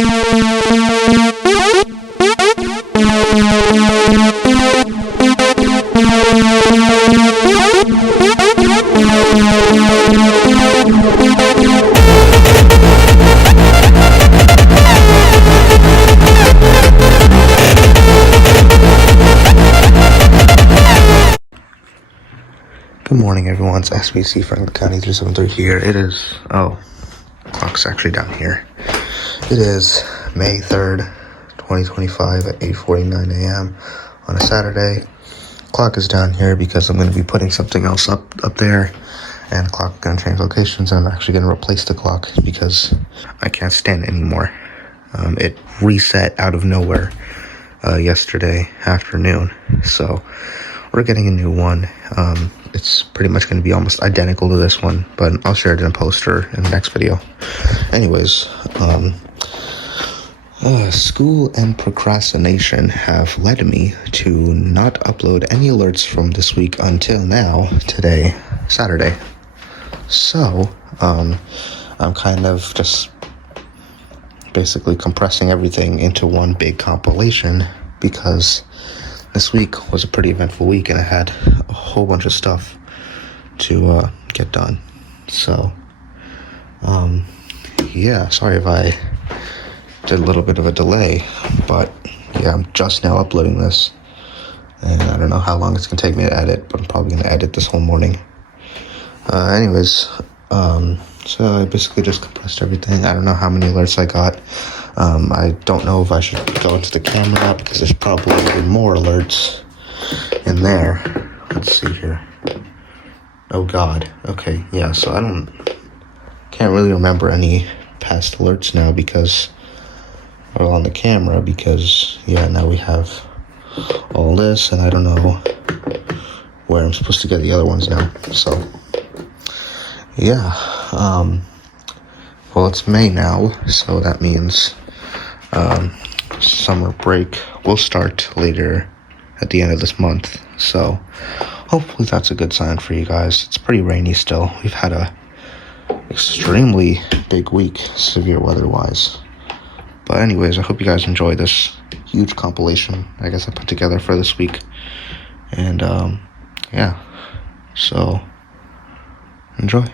Good morning, everyone. It's SBC Franklin County 373 here. It is, clock's actually down here. It is May 3rd, 2025 at 8:49 a.m. on a Saturday. Clock is down here because I'm going to be putting something else up there, and the clock is going to change locations, and I'm actually going to replace the clock because I can't stand it anymore. It reset out of nowhere yesterday afternoon, so we're getting a new one. It's pretty much going to be almost identical to this one, but I'll share it in a poster in the next video. Anyways, school and procrastination have led me to not upload any alerts from this week until now, today, Saturday. So, I'm kind of just basically compressing everything into one big compilation because this week was a pretty eventful week, and I had a whole bunch of stuff to get done. So, yeah, sorry if I did a little bit of a delay, but yeah, I'm just now uploading this, and I don't know how long it's going to take me to edit, but I'm probably going to edit this whole morning. Anyways, so I basically just compressed everything. I don't know how many alerts I got. I don't know if I should go into the camera because there's probably even more alerts in there. Let's see here. Oh God. Okay, yeah, so can't really remember any past alerts now because, well, on the camera, because, yeah, now we have all this, and I don't know where I'm supposed to get the other ones now. So, yeah, well, it's May now, so that means summer break will start later at the end of this month, so hopefully that's a good sign for you guys. It's pretty rainy still. We've had a extremely big week, severe weather-wise. But anyways, I hope you guys enjoy this huge compilation I guess I put together for this week. And, yeah, so enjoy.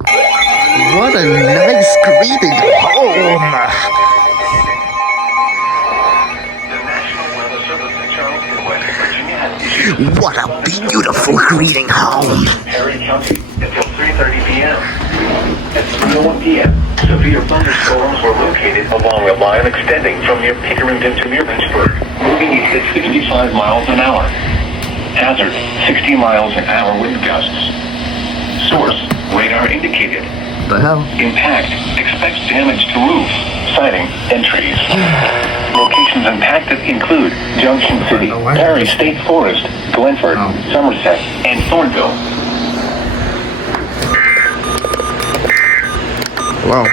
What a nice greeting home! What a beautiful greeting home! Perry County until 3:30 p.m. At 3:01 p.m., severe thunderstorms were located along a line extending from near Pickerington to near Pittsburgh, moving east at 65 miles an hour. Hazard, 60 miles an hour wind gusts. Source, radar indicated. The hell? Impact, expects damage to roofs, siding, and trees. Locations impacted include Junction City, Perry State Forest, Glenford, Somerset, and Thornville. Wow.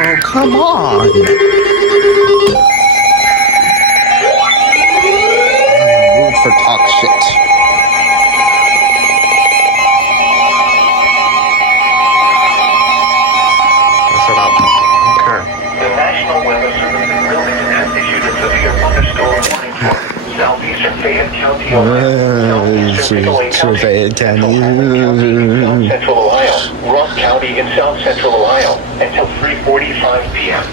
Oh, come on! Rude for talk shit. The National Weather Service in Wilmington has issued a severe thunderstorm warning for southeastern Fayette County, southeastern Fayette County, South Central Ohio, Rock County, and South Central Ohio until 3:45 p.m.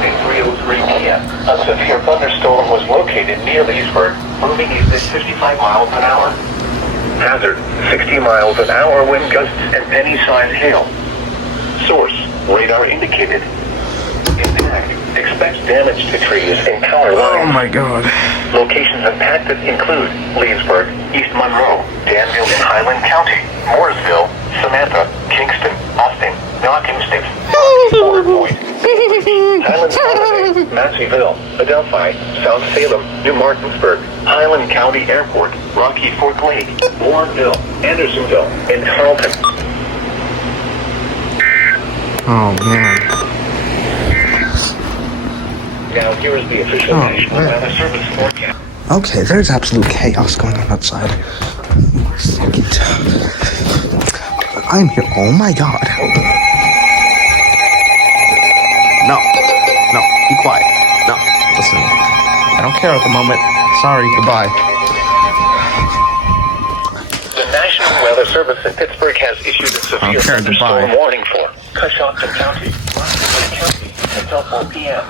At 3:03 p.m., a severe thunderstorm was located near Leesburg, moving east at 55 miles an hour. Hazard, 60 miles an hour wind gusts and penny-sized hail. Source, radar indicated. Impact, expects damage to trees and power lines. Oh my God. Locations impacted include Leesburg, East Monroe, Danville in Highland County, Mooresville, Samantha, Kingston, Austin, Knockingstiff, Fort Point, Highland County, Masseyville, Adelphi, South Salem, New Martinsburg, Highland County Airport, Rocky Fork Lake, Warrenville, Andersonville, and Carlton. Oh man. Now here is the official National Weather Service forecast. Okay, there's absolute chaos going on outside. I'm here. Oh my God. care at the moment. Sorry, goodbye. The National Weather Service in Pittsburgh has issued a severe thunderstorm warning for Coshocton County, Washington County, until 4 p.m.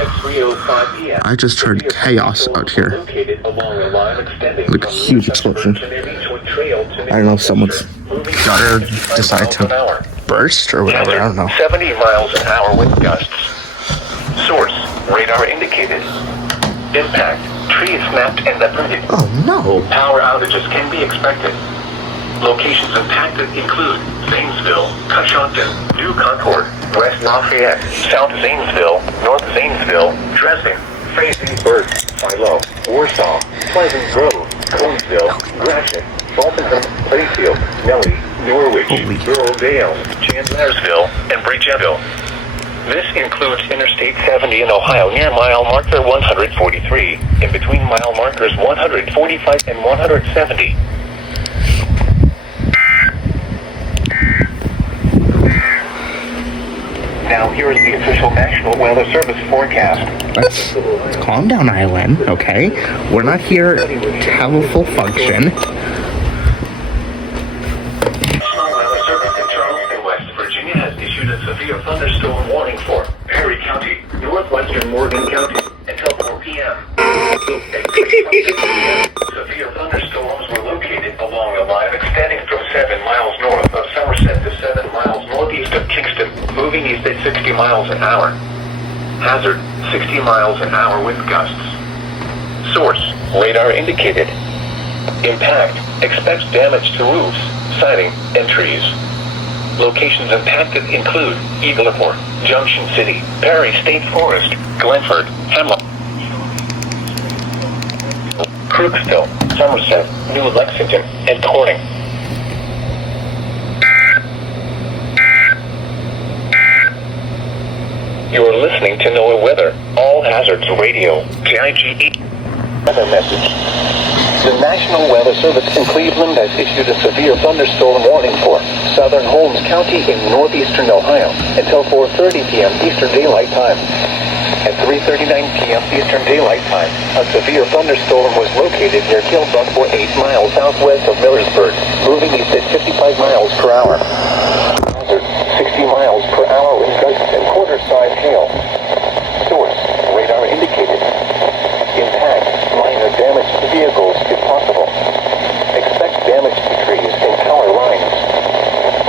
At 3:05 p.m. I just heard chaos out here. Located along a line extending Like a huge explosion. I don't know if someone's gutter decided to burst or whatever. I don't know. 70 miles an hour with gusts. Source, radar indicated. Impact, trees snapped and uprooted. Oh no! Power outages can be expected. Locations impacted include Zanesville, Coshocton, New Concord, West Lafayette, South Zanesville, North Zanesville, Dresden, Fraserburg, Philo, Warsaw, Pleasant Grove, Conesville, Gratiot, Saltonham, Plainfield, Nellie, Norwich, Rural Dale, Chandlersville, and Bridgeville. This includes Interstate 70 in Ohio near mile marker 143, in between mile markers 145 and 170. Now here is the official National Weather Service forecast. Let's calm down, Island, okay? We're not here to have a full function. National Weather Service in Charleston, West Virginia has issued a severe thunderstorm warning for Perry County, northwestern Morgan County, until 4 p.m. At 6:26 p.m., severe thunderstorms were located along a line extending from 7 miles north of Somerset to 7 miles northeast of Kingston, moving east at 60 miles an hour. Hazard, 60 miles an hour with gusts. Source, radar indicated. Impact, expects damage to roofs, siding, and trees. Locations impacted include Eagleford, Junction City, Perry State Forest, Glenford, Hemlock, Crooksville, Somerset, New Lexington, and Corning. You are listening to NOAA Weather, All Hazards Radio, KIGE. Weather message. The National Weather Service in Cleveland has issued a severe thunderstorm warning for southern Holmes County in northeastern Ohio until 4:30 p.m. Eastern Daylight Time. At 3:39 p.m. Eastern Daylight Time, a severe thunderstorm was located near Kilbuck, 8 miles southwest of Millersburg, moving east at 55 miles per hour. Hazard, 60 miles per hour with gusts and quarter-size hail. Source, radar indicated. Impact, minor damage to vehicles if possible. Expect damage to trees and power lines.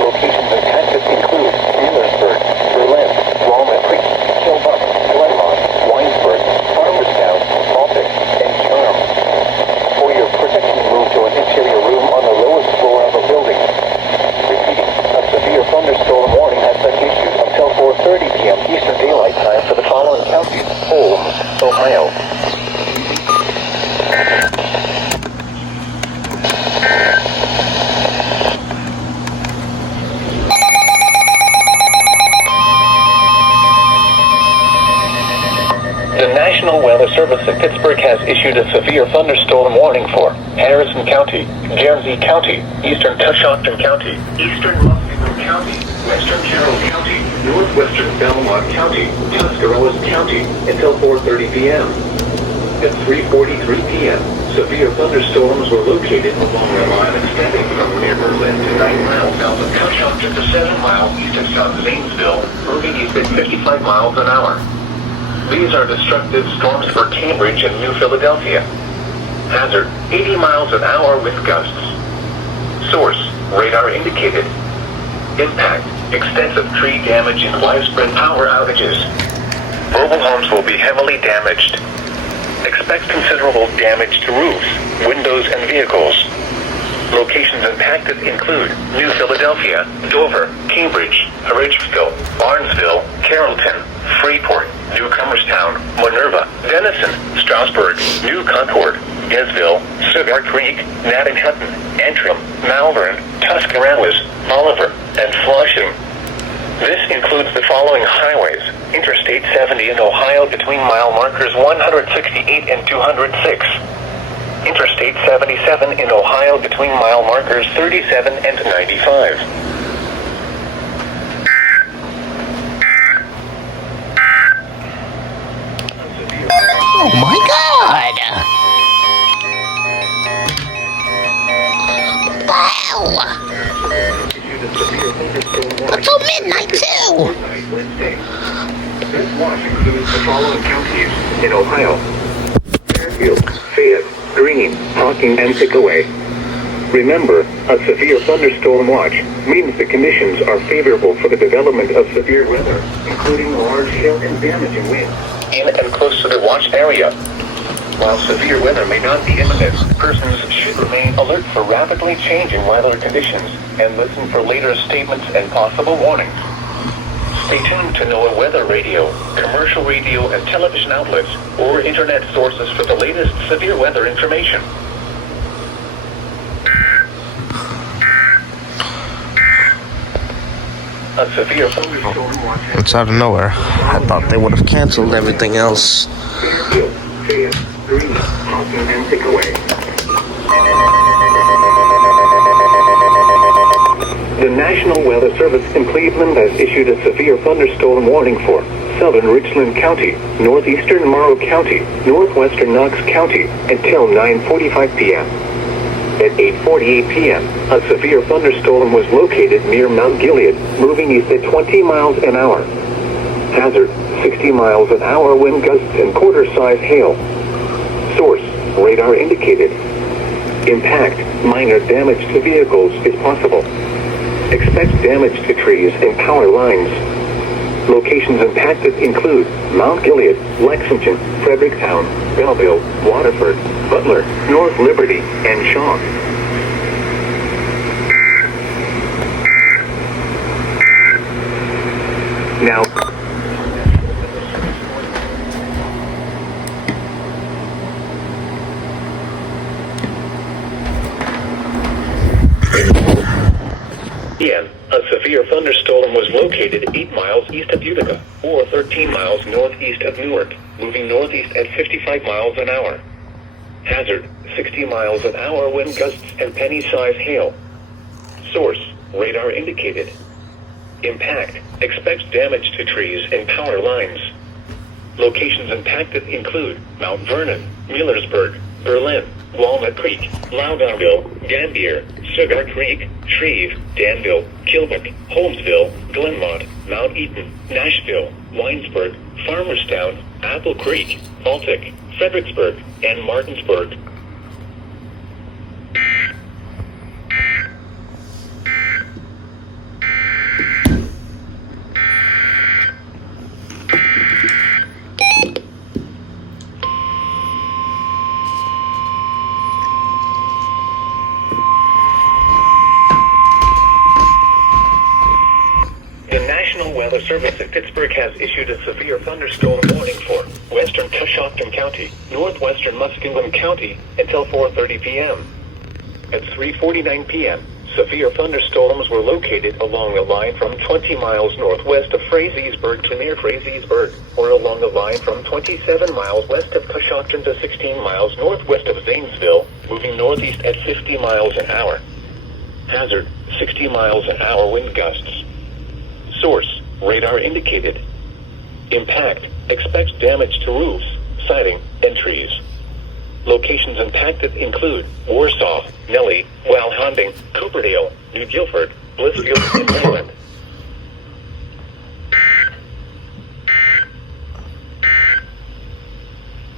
Locations impacted include Millersburg, Berlin, Walnut Creek, Kilbuck, Glenmont, Winesburg, Farmerstown, Baltic, and Durham. For your protection, move to an interior room on the lowest floor of a building. Repeating, a severe thunderstorm warning has been issued until 4:30 p.m. Eastern Daylight Time for the following counties: Holmes, Ohio. The National Weather Service in Pittsburgh has issued a severe thunderstorm warning for Harrison County, Guernsey County, Eastern Coshocton County, Eastern Rutherford County, Western Carroll County, Northwestern Belmont County, Tuscarawas County, until 4:30 p.m. At 3:43 p.m., severe thunderstorms were located along a line extending from near Berlin to 9 miles south of Coshocton to 7 miles east of South Zanesville, moving east at 55 miles an hour. These are destructive storms for Cambridge and New Philadelphia. Hazard, 80 miles an hour with gusts. Source, radar indicated. Impact, extensive tree damage and widespread power outages. Mobile homes will be heavily damaged. Expect considerable damage to roofs, windows, and vehicles. Locations impacted include New Philadelphia, Dover, Cambridge, Ridgeville, Barnesville, Carrollton, Freeport, Newcomerstown, Minerva, Denison, Strasburg, New Concord, Gainesville, Cigar Creek, Nathan-Hutton, Antrim, Malvern, Tuscarawas, Oliver, and Flushing. This includes the following highways: Interstate 70 in Ohio between mile markers 168 and 206. Interstate 77 in Ohio between mile markers 37 and 95. Oh my God! Wednesday. This watch includes the following counties in Ohio: Fairfield, Fayette, Greene, Hocking, and Pickaway. Remember, a severe thunderstorm watch means the conditions are favorable for the development of severe weather, including large hail and damaging winds in and close to the watch area. While severe weather may not be imminent, persons should remain alert for rapidly changing weather conditions and listen for later statements and possible warnings. Stay tuned to NOAA weather radio, commercial radio and television outlets, or internet sources for the latest severe weather information. A severe thunderstorm watch. It's out of nowhere. I thought they would have canceled everything else. Fairfield, Fayette, Greene, Hocking, and Pickaway. The National Weather Service in Cleveland has issued a severe thunderstorm warning for southern Richland County, northeastern Morrow County, northwestern Knox County until 9:45 p.m. At 8:48 p.m., a severe thunderstorm was located near Mount Gilead, moving east at 20 miles an hour. Hazard, 60 miles an hour wind gusts and quarter-size hail. Source, radar indicated. Impact, minor damage to vehicles is possible. Expect damage to trees and power lines. Locations impacted include Mount Gilead, Lexington, Fredericktown, Belleville, Waterford, Butler, North Liberty, and Shaw. Now, a severe thunderstorm was located 8 miles east of Utica, or 13 miles northeast of Newark, moving northeast at 55 miles an hour. Hazard, 60 miles an hour wind gusts and penny-size hail. Source, radar indicated. Impact, expect damage to trees and power lines. Locations impacted include Mount Vernon, Millersburg, Berlin, Walnut Creek, Loudonville, Gambier, Sugar Creek, Shreve, Danville, Kilbuck, Holmesville, Glenmont, Mount Eaton, Nashville, Winesburg, Farmerstown, Apple Creek, Baltic, Fredericksburg, and Martinsburg. Weather Service in Pittsburgh has issued a severe thunderstorm warning for western Coshocton County, northwestern Muskingum County until 4:30 p.m. At 3:49 p.m., severe thunderstorms were located along a line from 20 miles northwest of Frazeysburg to near Frazeysburg, or along a line from 27 miles west of Coshocton to 16 miles northwest of Zanesville, moving northeast at 50 miles an hour. Hazard, 60 miles an hour wind gusts. Source, radar indicated. Impact, expect damage to roofs, siding, and trees. Locations impacted include Warsaw, Nellie, Walhonding, Cooperdale, New Guilford, Blissfield, and Wayland.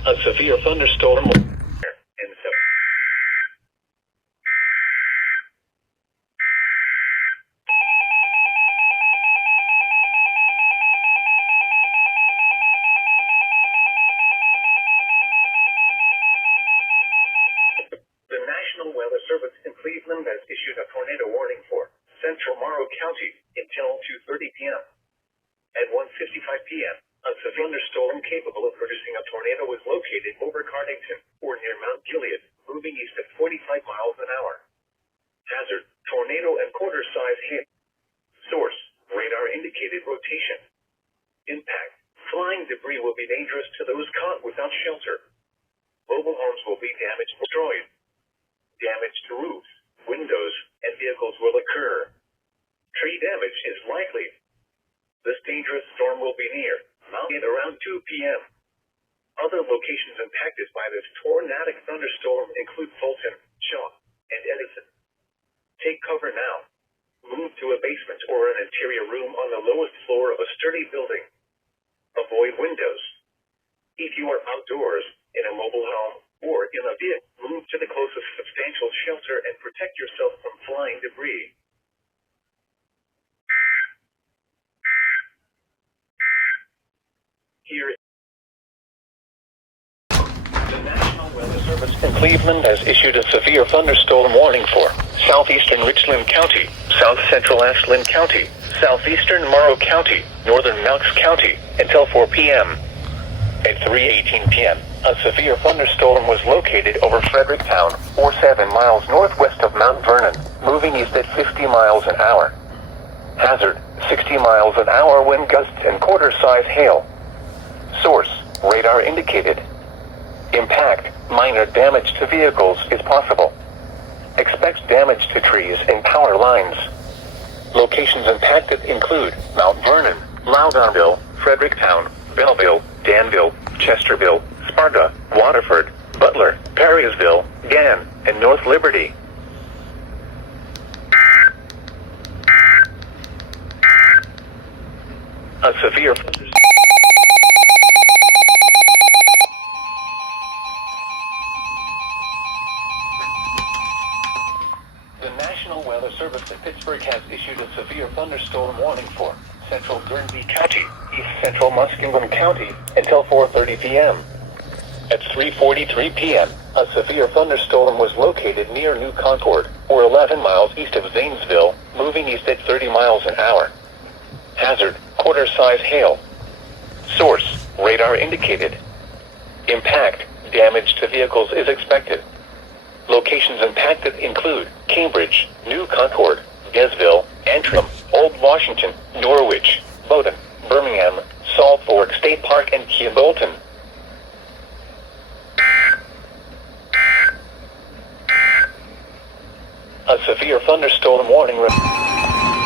A severe thunderstorm Cleveland has issued a tornado warning for central Morrow County until 2:30 p.m. At 1:55 p.m., a severe thunderstorm capable of producing a tornado was located over Cardington, or near Mount Gilead, moving east at 45 miles an hour. Hazard, tornado and quarter-size hail. Source, radar indicated rotation. Impact, flying debris will be dangerous to those caught without shelter. Mobile homes will be damaged or destroyed. Damage to roofs, windows, and vehicles will occur. Tree damage is likely. This dangerous storm will be near Mount at around 2 p.m. Other locations impacted by this tornadic thunderstorm include Fulton, Shaw, and Edison. Take cover now. Move to a basement or an interior room on the lowest floor of a sturdy building. Avoid windows. If you are outdoors, in a mobile home, or in a vehicle, move to the closest substantial shelter and protect yourself from flying debris. Here is the National Weather Service in Cleveland has issued a severe thunderstorm warning for southeastern Richland County, south central Ashland County, southeastern Morrow County, northern Knox County, until 4 p.m. At 3:18 p.m., a severe thunderstorm was located over Fredericktown, or 7 miles northwest of Mount Vernon, moving east at 50 miles an hour. Hazard, 60 miles an hour wind gusts and quarter-size hail. Source, radar indicated. Impact, minor damage to vehicles is possible. Expect damage to trees and power lines. Locations impacted include Mount Vernon, Loudonville, Fredericktown, Belleville, Danville, Chesterville, Sparta, Waterford, Butler, Perrysville, Gann, and North Liberty. A severe The National Weather Service in Pittsburgh has issued a severe thunderstorm warning for central Guernsey County, east central Muskingum County, until 4:30 p.m. At 3:43 p.m., a severe thunderstorm was located near New Concord, or 11 miles east of Zanesville, moving east at 30 miles an hour. Hazard, quarter-size hail. Source, radar indicated. Impact, damage to vehicles is expected. Locations impacted include Cambridge, New Concord, Gainesville, Antrim, Old Washington, Norwich, Bowdoin, Birmingham, Salt Fork State Park, and Bolton. A severe thunderstorm warning.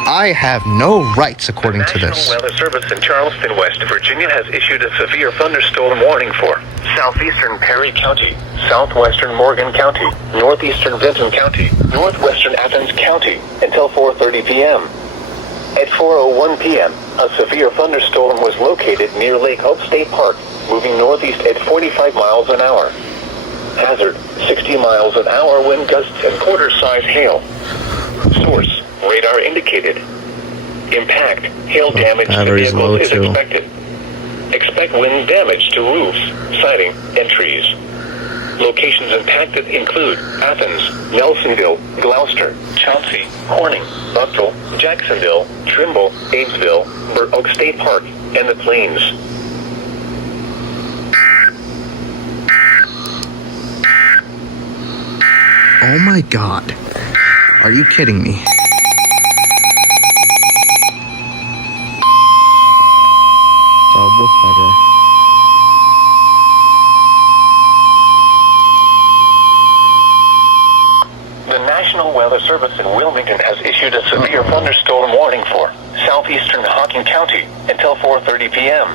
I have no rights according to this. The National Weather Service in Charleston, West Virginia has issued a severe thunderstorm warning for southeastern Perry County, southwestern Morgan County, northeastern Vinton County, northwestern Athens County, until 4:30 p.m. At 4:01 p.m., a severe thunderstorm was located near Lake Hope State Park, moving northeast at 45 miles an hour. Hazard, 60 miles an hour wind gusts and quarter-size hail. Source, radar indicated. Impact, hail damage to vehicles is expected. Expect wind damage to roofs, siding, and trees. Locations impacted include Athens, Nelsonville, Gloucester, Chauncey, Corning, Buckville, Jacksonville, Trimble, Amesville, Burr Oak State Park, and the Plains. Oh my god. Are you kidding me? Double header. The National Weather Service in Wilmington has issued a severe thunderstorm warning for southeastern Hocking County until 4:30 p.m.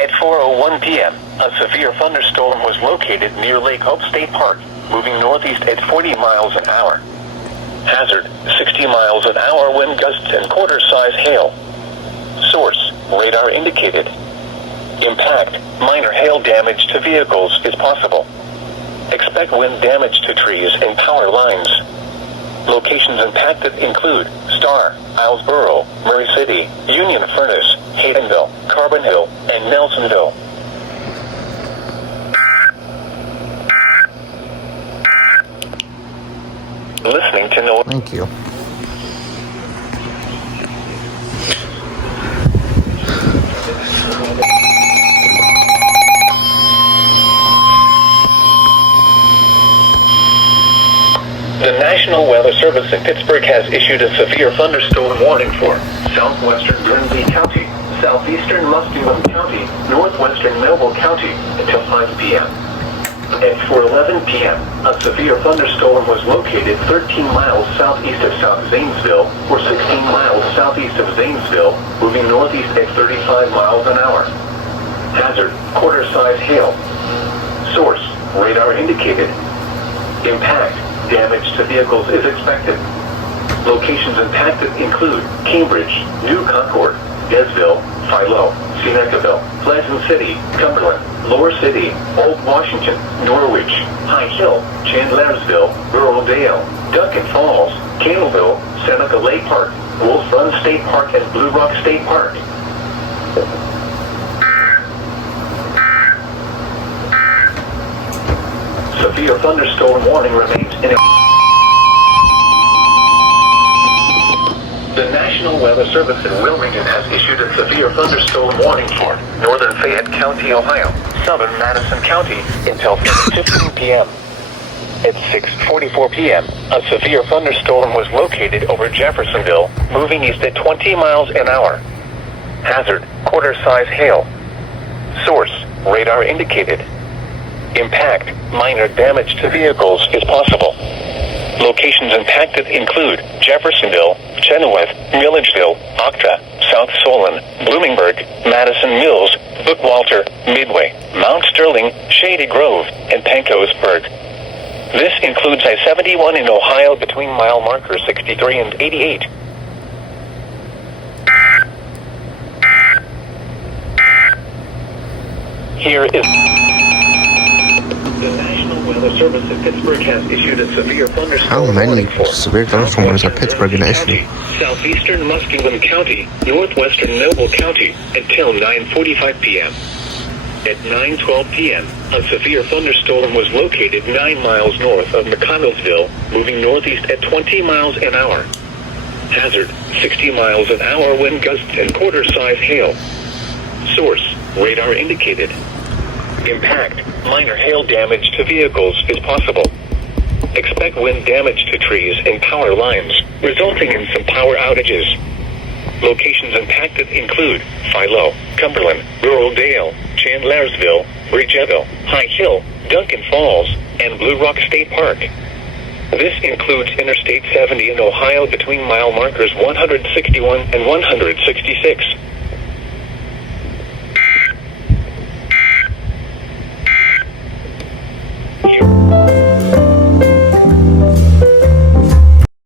At 4:01 p.m., a severe thunderstorm was located near Lake Hope State Park, moving northeast at 40 miles an hour. Hazard, 60 miles an hour wind gusts and quarter-size hail. Source, radar indicated. Impact, minor hail damage to vehicles is possible. Expect wind damage to trees and power lines. Locations impacted include Star, Islesboro, Murray City, Union Furnace, Haydenville, Carbon Hill, and Nelsonville. Listening to no. Thank you. The National Weather Service in Pittsburgh has issued a severe thunderstorm warning for southwestern Guernsey County, southeastern Muskingum County, northwestern Melville County until 5 p.m. At 4:11 p.m., a severe thunderstorm was located 13 miles southeast of South Zanesville, or 16 miles southeast of Zanesville, moving northeast at 35 miles an hour. Hazard, quarter-size hail. Source, radar indicated. Impact, damage to vehicles is expected. Locations impacted include Cambridge, New Concord, Desville, Philo, Senecaville, Pleasant City, Cumberland, Lower City, Old Washington, Norwich, High Hill, Chandlersville, Rural Dale, Duncan Falls, Campbellville, Seneca Lake Park, Wolf Run State Park, and Blue Rock State Park. Severe thunderstorm warning remains in effect. The National Weather Service in Wilmington has issued a severe thunderstorm warning for northern Fayette County, Ohio, southern Madison County until 6:15 p.m. At 6:44 p.m., a severe thunderstorm was located over Jeffersonville, moving east at 20 miles an hour. Hazard, quarter-size hail. Source, radar indicated. Impact, minor damage to vehicles is possible. Locations impacted include Jeffersonville, Chenoweth, Milledgeville, Octa, South Solon, Bloomingburg, Madison Mills, Bookwalter, Midway, Mount Sterling, Shady Grove, and Pancosburg. This includes I-71 in Ohio between mile markers 63 and 88. Here is... The National Weather Service in Pittsburgh has issued a severe thunderstorm warning for severe thunderstorms are Pittsburgh going to issue? Southeastern Muskingum County, northwestern Noble County, until 9:45 p.m. At 9:12 p.m., a severe thunderstorm was located 9 miles north of McConnellsville, moving northeast at 20 miles an hour. Hazard, 60 miles an hour wind gusts and quarter-size hail. Source, radar indicated. Impact, minor hail damage to vehicles is possible. Expect wind damage to trees and power lines, resulting in some power outages. Locations impacted include Philo, Cumberland, Rural Dale, Chandlersville, Bridgeville, High Hill, Duncan Falls, and Blue Rock State Park. This includes Interstate 70 in Ohio between mile markers 161 and 166.